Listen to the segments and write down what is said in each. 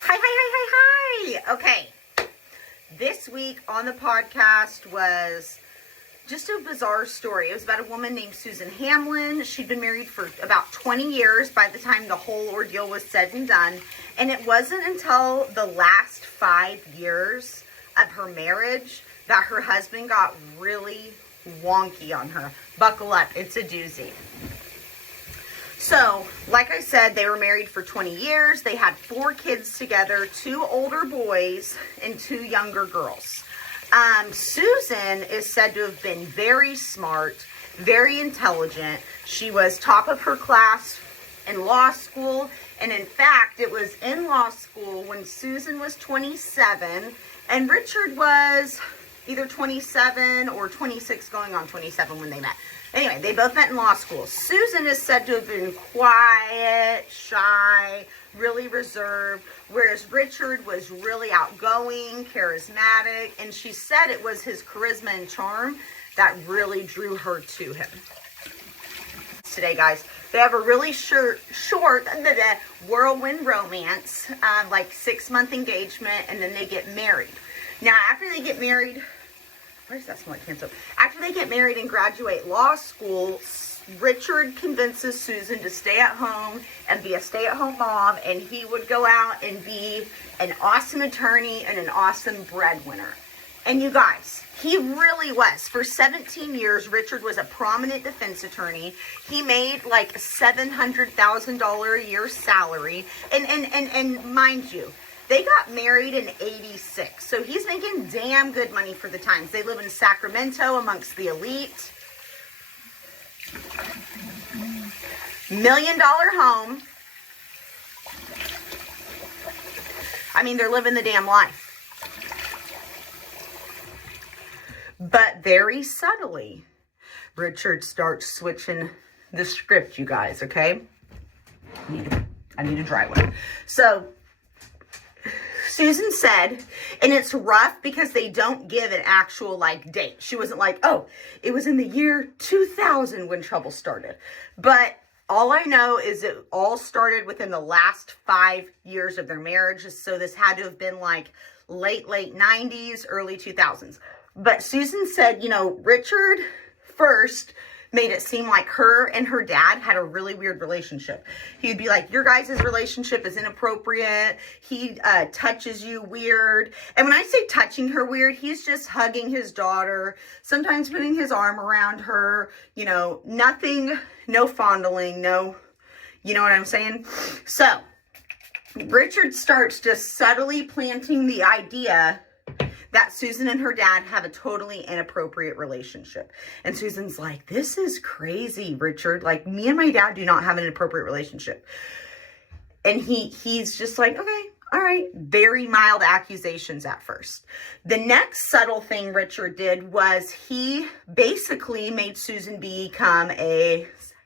Hi, hi, hi, hi, hi. Okay. This week on the podcast was just a bizarre story. It was about a woman named Richard Hamlin. She'd been married for about 20 years by the time the whole ordeal was said and done. And it wasn't until the last 5 years of her marriage that her husband got really wonky on her. Buckle up, it's a doozy. So, like I said, they were married for 20 years. They had 4 kids together, 2 older boys and 2 younger girls. Susan is said to have been very smart, very intelligent. She was top of her class in law school. And in fact, it was in law school when Susan was 27 and Richard was either 27 or 26 going on 27 when they met. Anyway, they both met in law school. Susan is said to have been quiet, shy, really reserved, whereas Richard was really outgoing, charismatic, and she said it was his charisma and charm that really drew her to him. Today, guys, they have a really short whirlwind romance, like 6-month engagement, and then they get married. Now, after they get married, why does that smell like cancer? After they get married and graduate law school, Richard convinces Susan to stay at home and be a stay-at-home mom, and he would go out and be an awesome attorney and an awesome breadwinner. And you guys, he really was. For 17 years, Richard was a prominent defense attorney. He made like $700,000 a year salary. And mind you, they got married in 86, so he's making damn good money for the times. They live in Sacramento amongst the elite. $1 million home. I mean, they're living the damn life. But very subtly, Richard starts switching the script, you guys, okay? I need a dry one. So, Susan said, and it's rough because they don't give an actual like date. She wasn't like, oh, it was in the year 2000 when trouble started. But all I know is it all started within the last 5 years of their marriage. So this had to have been like late 90s, early 2000s. But Susan said, you know, Richard first made it seem like her and her dad had a really weird relationship. He'd be like, your guys' relationship is inappropriate. He touches you weird. And when I say touching her weird, he's just hugging his daughter, sometimes putting his arm around her, you know, nothing, no fondling, no, you know what I'm saying? So Richard starts just subtly planting the idea that Susan and her dad have a totally inappropriate relationship. And Susan's like, this is crazy, Richard. Like, me and my dad do not have an inappropriate relationship. And he's just like, okay, all right. Very mild accusations at first. The next subtle thing Richard did was he basically made Susan become a sexually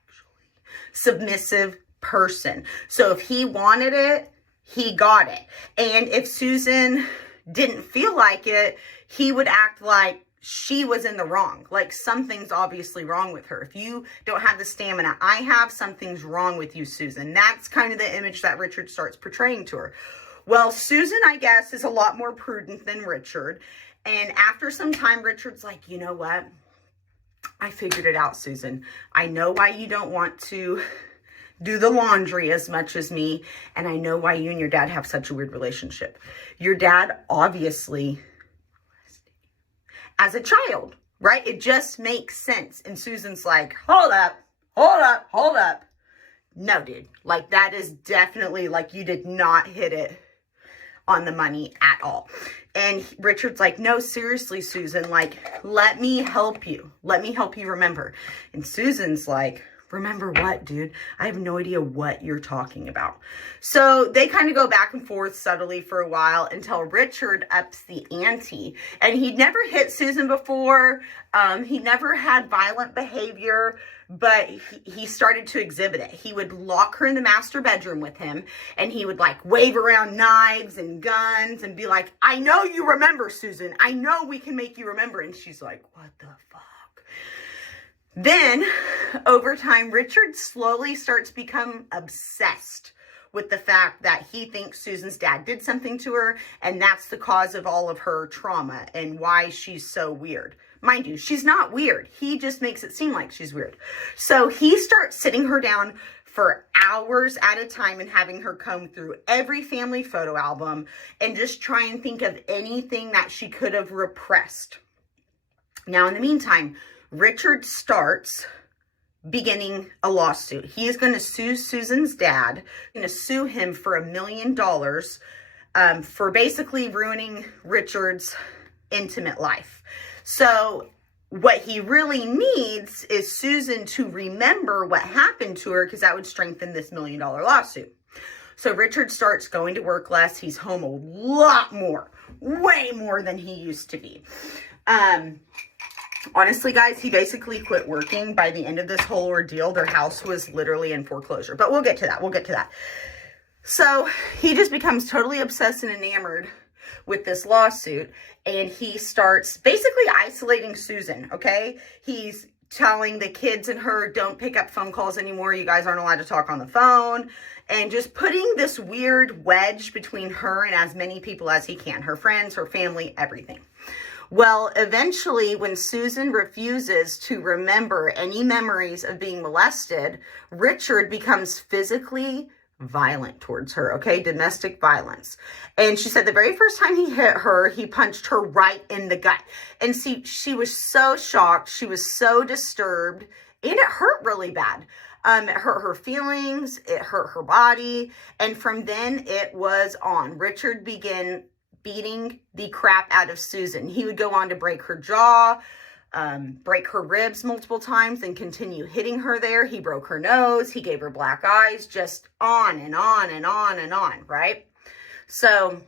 submissive person. So if he wanted it, he got it. And if Susan didn't feel like it, he would act like she was in the wrong. Like something's obviously wrong with her. If you don't have the stamina I have, something's wrong with you, Susan. That's kind of the image that Richard starts portraying to her. Well, Susan, I guess, is a lot more prudent than Richard. And after some time, Richard's like, you know what? I figured it out, Susan. I know why you don't want to do the laundry as much as me, and I know why you and your dad have such a weird relationship. Your dad obviously, as a child, right? It just makes sense. And Susan's like, hold up. No, dude, like that is definitely like you did not hit it on the money at all. And Richard's like, no, seriously, Susan, like, let me help you. Let me help you remember. And Susan's like, remember what, dude? I have no idea what you're talking about. So they kind of go back and forth subtly for a while until Richard ups the ante. And he'd never hit Susan before. He never had violent behavior, but he started to exhibit it. He would lock her in the master bedroom with him, and he would like wave around knives and guns and be like, I know you remember, Susan. I know we can make you remember. And she's like, what the fuck? Then, over time, Richard slowly starts to become obsessed with the fact that he thinks Susan's dad did something to her, and that's the cause of all of her trauma and why she's so weird. Mind you, she's not weird. He just makes it seem like she's weird. So he starts sitting her down for hours at a time and having her comb through every family photo album and just try and think of anything that she could have repressed. Now, in the meantime, Richard starts beginning a lawsuit. He is going to sue Susan's dad, going to sue him for $1 million for basically ruining Richard's intimate life. So what he really needs is Susan to remember what happened to her, because that would strengthen this $1 million lawsuit. So Richard starts going to work less. He's home a lot more, way more than he used to be. Honestly, guys, he basically quit working by the end of this whole ordeal. Their house was literally in foreclosure, but we'll get to that. We'll get to that. So he just becomes totally obsessed and enamored with this lawsuit, and he starts basically isolating Susan, okay? He's telling the kids and her, don't pick up phone calls anymore. You guys aren't allowed to talk on the phone, and just putting this weird wedge between her and as many people as he can, her friends, her family, everything. Well, eventually, when Susan refuses to remember any memories of being molested, Richard becomes physically violent towards her, okay? Domestic violence. And she said the very first time he hit her, he punched her right in the gut. And see, she was so shocked. She was so disturbed. And it hurt really bad. It hurt her feelings. It hurt her body. And from then, it was on. Richard began beating the crap out of Susan. He would go on to break her jaw, break her ribs multiple times, and continue hitting her there. He broke her nose. He gave her black eyes, just on and on and on and on, right? So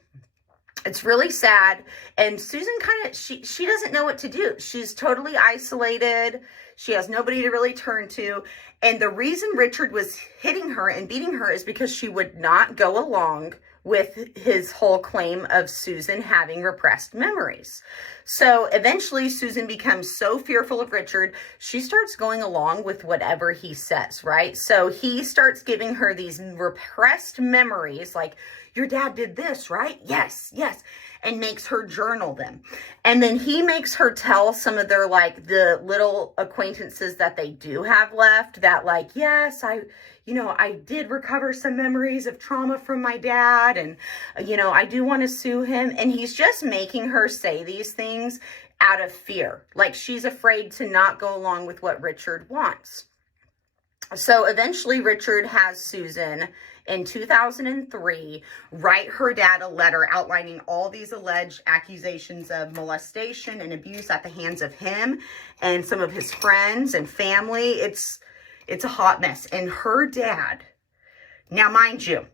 it's really sad. And Susan kind of, she doesn't know what to do. She's totally isolated. She has nobody to really turn to. And the reason Richard was hitting her and beating her is because she would not go along with his whole claim of Susan having repressed memories. So eventually Susan becomes so fearful of Richard, she starts going along with whatever he says, right? So he starts giving her these repressed memories, like, your dad did this, right? Yes, yes. And makes her journal them. And then he makes her tell some of their, like, the little acquaintances that they do have left that, like, yes, I did recover some memories of trauma from my dad, and, I do want to sue him. And he's just making her say these things out of fear. Like, she's afraid to not go along with what Richard wants. So eventually Richard has Susan in 2003 write her dad a letter outlining all these alleged accusations of molestation and abuse at the hands of him and some of his friends and family. It's a hot mess. And her dad, now mind you,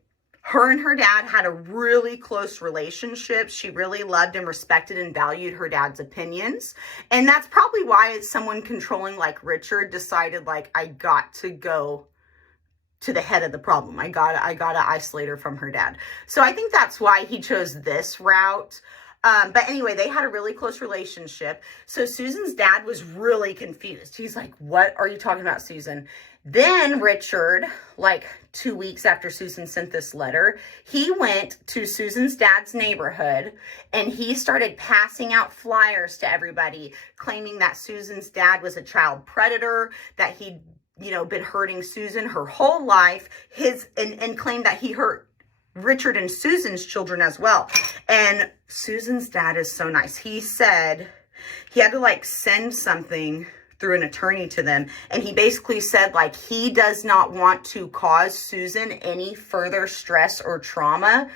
her and her dad had a really close relationship. She really loved and respected and valued her dad's opinions. And that's probably why someone controlling like Richard decided, like, I got to go to the head of the problem. I gotta isolate her from her dad. So I think that's why he chose this route. But anyway, they had a really close relationship. So Susan's dad was really confused. He's like, what are you talking about, Susan? Then Richard, like 2 weeks after Susan sent this letter, he went to Susan's dad's neighborhood and he started passing out flyers to everybody, claiming that Susan's dad was a child predator, that he'd, been hurting Susan her whole life, and claimed that he hurt Richard and Susan's children as well. And Susan's dad is so nice. He said he had to send something through an attorney to them. And he basically said he does not want to cause Susan any further stress or trauma.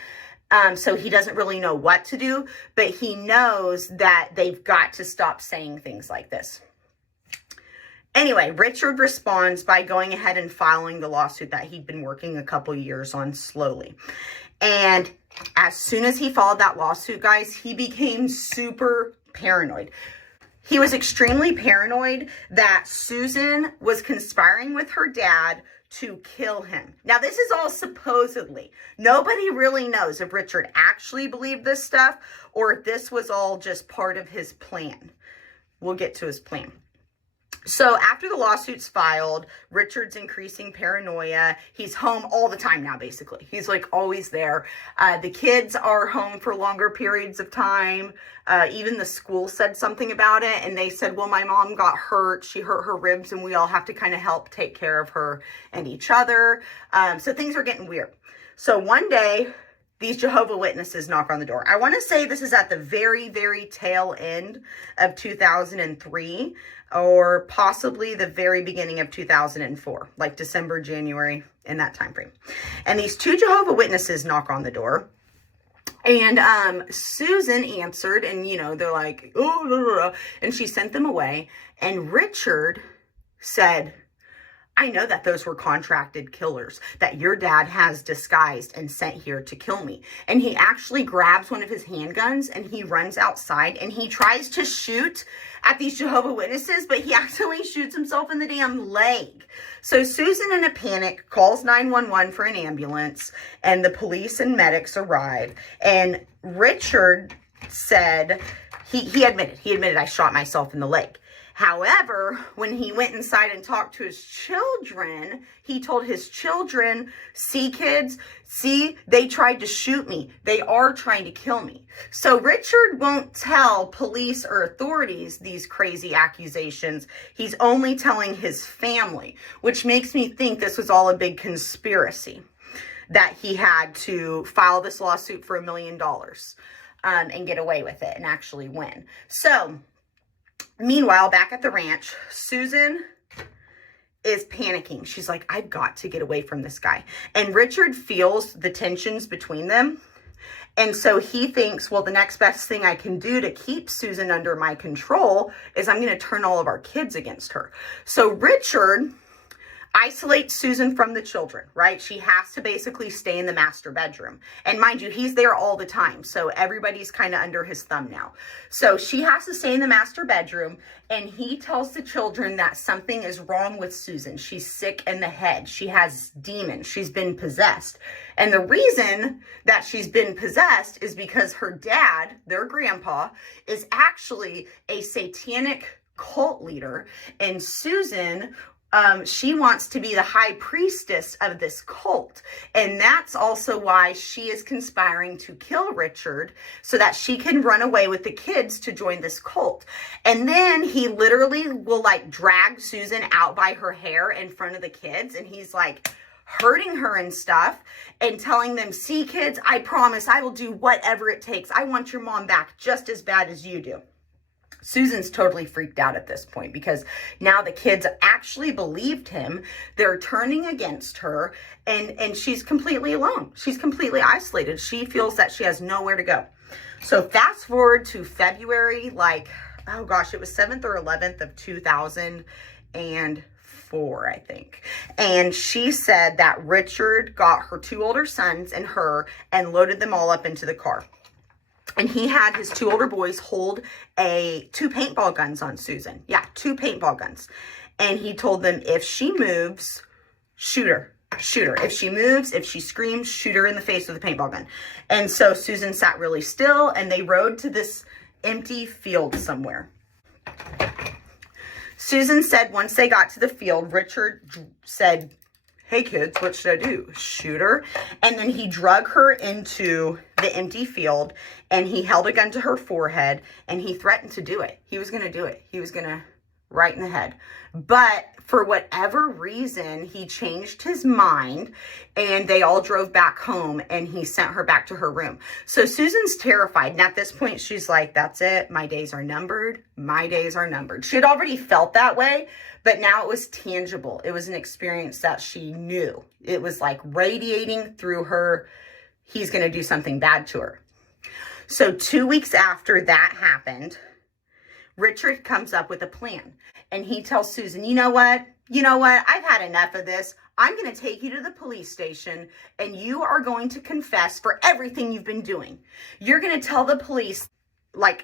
So he doesn't really know what to do, but he knows that they've got to stop saying things like this. Anyway, Richard responds by going ahead and filing the lawsuit that he'd been working a couple years on slowly. And as soon as he filed that lawsuit, guys, he became super paranoid. He was extremely paranoid that Susan was conspiring with her dad to kill him. Now, this is all supposedly. Nobody really knows if Richard actually believed this stuff or if this was all just part of his plan. We'll get to his plan. So after the lawsuit's filed, Richard's increasing paranoia. He's home all the time now, basically. He's like always there. The kids are home for longer periods of time. Even the school said something about it, and they said, well, my mom got hurt. She hurt her ribs, and we all have to kind of help take care of her and each other. So things are getting weird. So one day, these Jehovah's Witnesses knock on the door. I want to say this is at the very, very tail end of 2003, or possibly the very beginning of 2004, like December, January, in that time frame. And these two Jehovah's Witnesses knock on the door. And Susan answered, and, you know, they're like, oh, blah, blah, blah, and she sent them away. And Richard said, I know that those were contracted killers that your dad has disguised and sent here to kill me. And he actually grabs one of his handguns and he runs outside and he tries to shoot at these Jehovah's Witnesses, but he accidentally shoots himself in the damn leg. So Susan, in a panic, calls 911 for an ambulance, and the police and medics arrive. And Richard said, he admitted, I shot myself in the leg. However, when he went inside and talked to his children, he told his children, see, kids, see, they tried to shoot me. They are trying to kill me. So Richard won't tell police or authorities these crazy accusations. He's only telling his family, which makes me think this was all a big conspiracy, that he had to file this lawsuit for $1 million and get away with it and actually win. So meanwhile, back at the ranch, Susan is panicking. She's like, I've got to get away from this guy. And Richard feels the tensions between them. And so he thinks, well, the next best thing I can do to keep Susan under my control is I'm going to turn all of our kids against her. So Richard isolates Susan from the children, right? She has to basically stay in the master bedroom. And mind you, he's there all the time. So everybody's kind of under his thumb now. So she has to stay in the master bedroom. And he tells the children that something is wrong with Susan. She's sick in the head. She has demons. She's been possessed. And the reason that she's been possessed is because her dad, their grandpa, is actually a satanic cult leader. And Susan, she wants to be the high priestess of this cult. And that's also why she is conspiring to kill Richard so that she can run away with the kids to join this cult. And then he literally will like drag Susan out by her hair in front of the kids. And he's like hurting her and stuff and telling them, see, kids, I promise I will do whatever it takes. I want your mom back just as bad as you do. Susan's totally freaked out at this point because now the kids actually believed him. They're turning against her, and she's completely alone. She's completely isolated. She feels that she has nowhere to go. So fast forward to February, like, oh gosh, it was 7th or 11th of 2004, I think. And she said that Richard got her 2 older sons and her and loaded them all up into the car. And he had his 2 older boys hold 2 paintball guns on Susan. Yeah, 2 paintball guns. And he told them, if she moves, shoot her. Shoot her. If she moves, if she screams, shoot her in the face with a paintball gun. And so Susan sat really still, and they rode to this empty field somewhere. Susan said once they got to the field, Richard said, hey kids, what should I do? Shoot her. And then he drug her into the empty field and he held a gun to her forehead and he threatened to do it. He was going to do it. He was going to right in the head. But for whatever reason, he changed his mind and they all drove back home and he sent her back to her room. So Susan's terrified. And at this point, she's like, that's it. My days are numbered. My days are numbered. She had already felt that way, but now it was tangible. It was an experience that she knew. It was like radiating through her. He's going to do something bad to her. So 2 weeks after that happened, Richard comes up with a plan. And he tells Susan, you know what? I've had enough of this. I'm going to take you to the police station and you are going to confess for everything you've been doing. You're going to tell the police, you're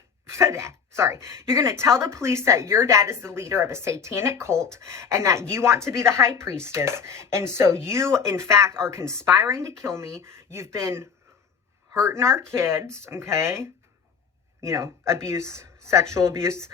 going to tell the police that your dad is the leader of a satanic cult and that you want to be the high priestess. And so you, in fact, are conspiring to kill me. You've been hurting our kids, okay? Abuse, sexual abuse.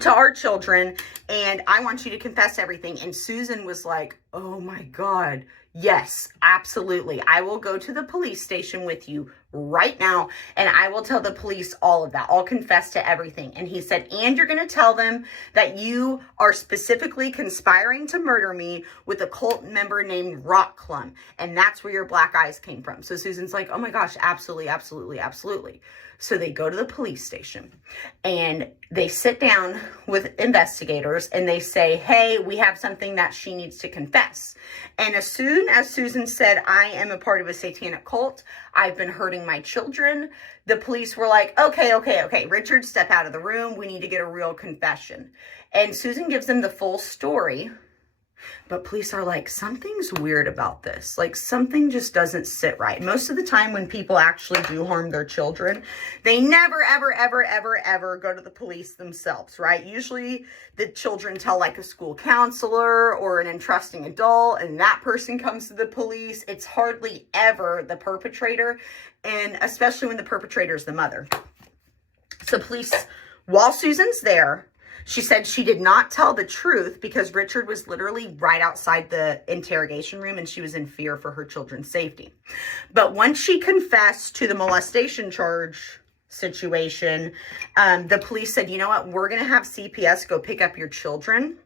to our children, and I want you to confess everything. And Susan was like, oh my God, yes, absolutely. I will go to the police station with you right now, and I will tell the police all of that. I'll confess to everything. And he said, and you're going to tell them that you are specifically conspiring to murder me with a cult member named Rock Clum. And that's where your black eyes came from. So Susan's like, oh my gosh, absolutely, absolutely, absolutely. So they go to the police station and they sit down with investigators and they say, hey, we have something that she needs to confess. And as soon as Susan said, I am a part of a satanic cult, I've been hurting my children, the police were like, okay, Richard, step out of the room. We need to get a real confession. And Susan gives them the full story. But police are like, something's weird about this. Like, something just doesn't sit right. Most of the time when people actually do harm their children, they never, ever, ever, ever, ever go to the police themselves, right? Usually the children tell like a school counselor or an entrusting adult, and that person comes to the police. It's hardly ever the perpetrator, and especially when the perpetrator is the mother. So police, while Susan's there, she said she did not tell the truth because Richard was literally right outside the interrogation room and she was in fear for her children's safety. But once she confessed to the molestation charge situation, the police said, you know what, we're going to have CPS go pick up your children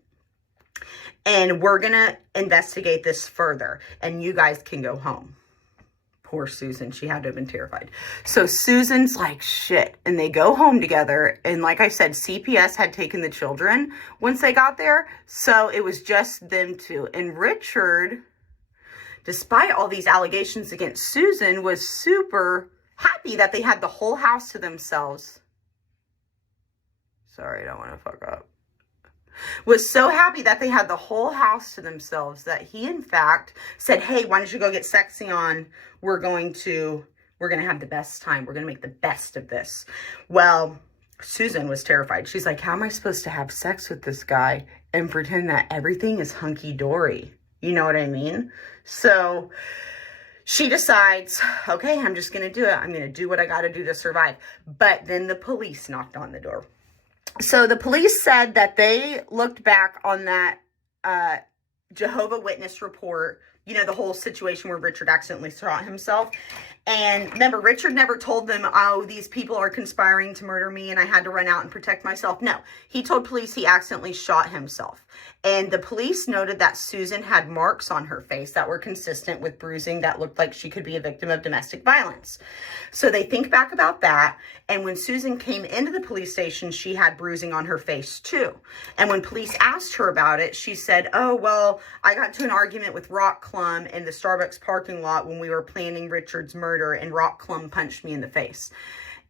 and we're going to investigate this further and you guys can go home. Poor Susan. She had to have been terrified. So Susan's like, shit. And they go home together. And like I said, CPS had taken the children once they got there. So it was just them two. And Richard, despite all these allegations against Susan, was super happy that they had the whole house to themselves. Sorry, I don't want to fuck up. Was so happy that they had the whole house to themselves that he, in fact, said, hey, why don't you go get sexy on? We're going to have the best time. We're going to make the best of this. Well, Susan was terrified. She's like, how am I supposed to have sex with this guy and pretend that everything is hunky-dory? You know what I mean? So she decides, okay, I'm just going to do it. I'm going to do what I got to do to survive. But then the police knocked on the door. So the police said that they looked back on that Jehovah Witness report, you know, the whole situation where Richard accidentally shot himself. And remember, Richard never told them, oh, these people are conspiring to murder me and I had to run out and protect myself. No, he told police he accidentally shot himself. And the police noted that Susan had marks on her face that were consistent with bruising that looked like she could be a victim of domestic violence. So they think back about that. And when Susan came into the police station, she had bruising on her face too. And when police asked her about it, she said, oh, well, I got into an argument with Rock Clum in the Starbucks parking lot when we were planning Richard's murder, and Rock Clum punched me in the face.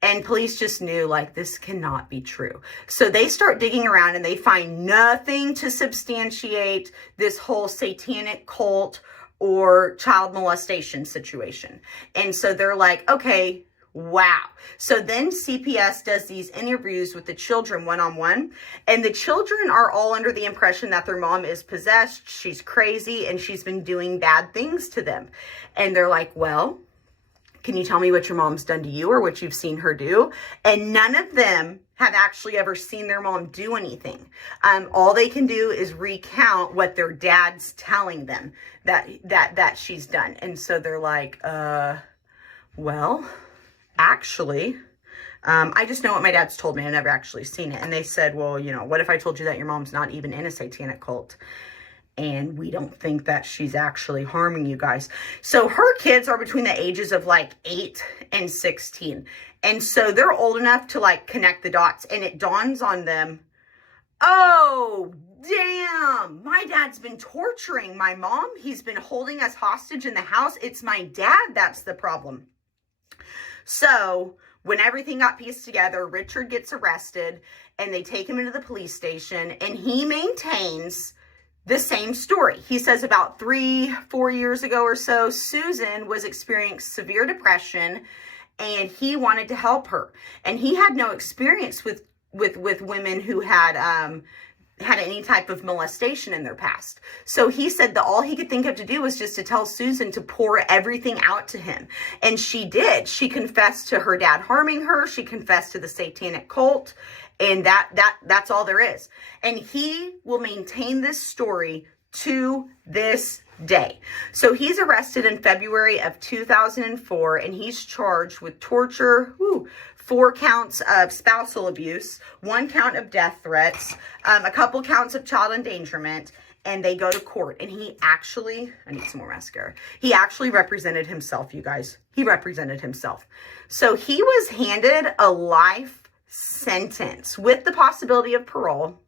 And police just knew, like, this cannot be true. So they start digging around and they find nothing to substantiate this whole satanic cult or child molestation situation. And so they're like, okay, wow. So then CPS does these interviews with the children one-on-one, and the children are all under the impression that their mom is possessed, she's crazy, and she's been doing bad things to them. And they're like, well, can you tell me what your mom's done to you or what you've seen her do? And none of them have actually ever seen their mom do anything. All they can do is recount what their dad's telling them that she's done. And so they're like, well, actually, I just know what my dad's told me. I've never actually seen it. And they said, well, you know, what if I told you that your mom's not even in a satanic cult? And we don't think that she's actually harming you guys. So her kids are between the ages of like 8 and 16. And so they're old enough to like connect the dots. And it dawns on them, oh, damn, my dad's been torturing my mom. He's been holding us hostage in the house. It's my dad that's the problem. So when everything got pieced together, Richard gets arrested and they take him into the police station, and he maintains the same story. He says about 3-4 years ago or so, Susan was experiencing severe depression and he wanted to help her. And he had no experience with women who had any type of molestation in their past. So he said that all he could think of to do was just to tell Susan to pour everything out to him. And she did. She confessed to her dad harming her. She confessed to the satanic cult. And that's all there is. And he will maintain this story to this day. So he's arrested in February of 2004, and he's charged with torture, 4 counts of spousal abuse, 1 count of death threats, a couple counts of child endangerment, and they go to court. And he actually, I need some more mascara. He actually represented himself, you guys. He represented himself. So he was handed a life sentence with the possibility of parole.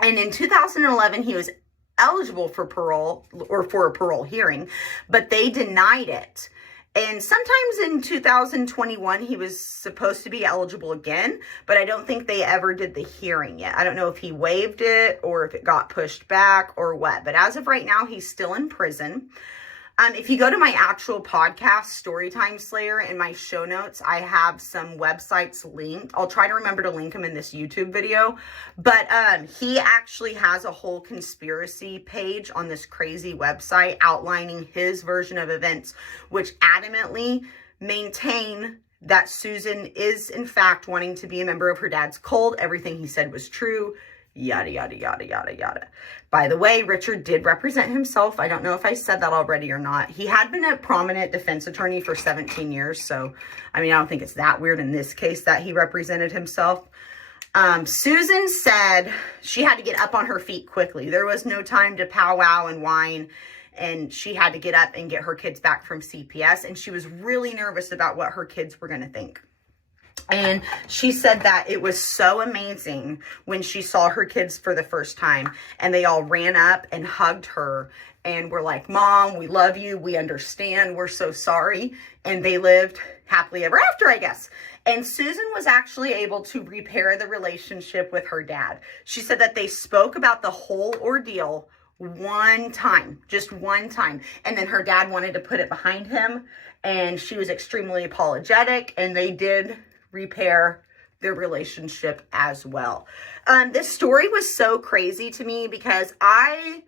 And in 2011, he was eligible for parole, or for a parole hearing, but they denied it. And sometimes in 2021, he was supposed to be eligible again, but I don't think they ever did the hearing yet. I don't know if he waived it or if it got pushed back or what, but as of right now, he's still in prison. If you go to my actual podcast, Storytime Slayer, in my show notes, I have some websites linked. I'll try to remember to link them in this YouTube video. But he actually has a whole conspiracy page on this crazy website outlining his version of events, which adamantly maintain that Susan is, in fact, wanting to be a member of her dad's cult. Everything he said was true. Yada, yada, yada, yada, yada. By the way, Richard did represent himself. I don't know if I said that already or not. He had been a prominent defense attorney for 17 years. So, I mean, I don't think it's that weird in this case that he represented himself. Susan said she had to get up on her feet quickly. There was no time to powwow and whine. And she had to get up and get her kids back from CPS. And she was really nervous about what her kids were going to think. And she said that it was so amazing when she saw her kids for the first time, and they all ran up and hugged her and were like, "Mom, we love you. We understand. We're so sorry." And they lived happily ever after, I guess. And Susan was actually able to repair the relationship with her dad. She said that they spoke about the whole ordeal one time, just one time. And then her dad wanted to put it behind him, and she was extremely apologetic, and they did repair their relationship as well. This story was so crazy to me because I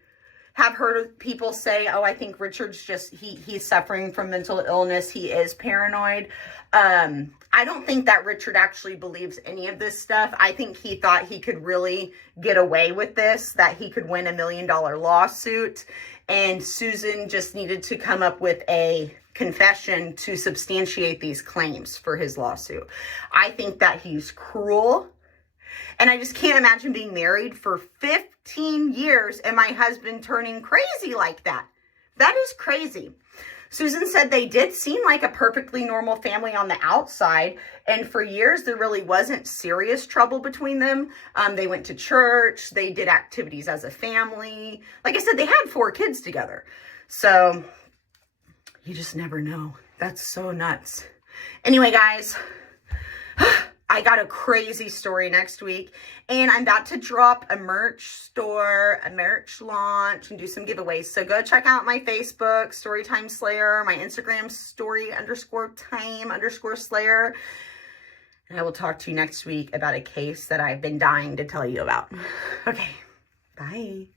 have heard of people say, "Oh, I think Richard's just, he's suffering from mental illness. He is paranoid." I don't think that Richard actually believes any of this stuff. I think he thought he could really get away with this, that he could win $1 million lawsuit. And Susan just needed to come up with a confession to substantiate these claims for his lawsuit. I think that he's cruel. And I just can't imagine being married for 15 years and my husband turning crazy like that. That is crazy. Susan said they did seem like a perfectly normal family on the outside. And for years, there really wasn't serious trouble between them. They went to church. They did activities as a family. Like I said, they had 4 kids together. So you just never know. That's so nuts. Anyway, guys, I got a crazy story next week, and I'm about to drop a merch store, a merch launch, and do some giveaways. So go check out my Facebook, Storytime Slayer, my Instagram, story_time_slayer. And I will talk to you next week about a case that I've been dying to tell you about. Okay, bye.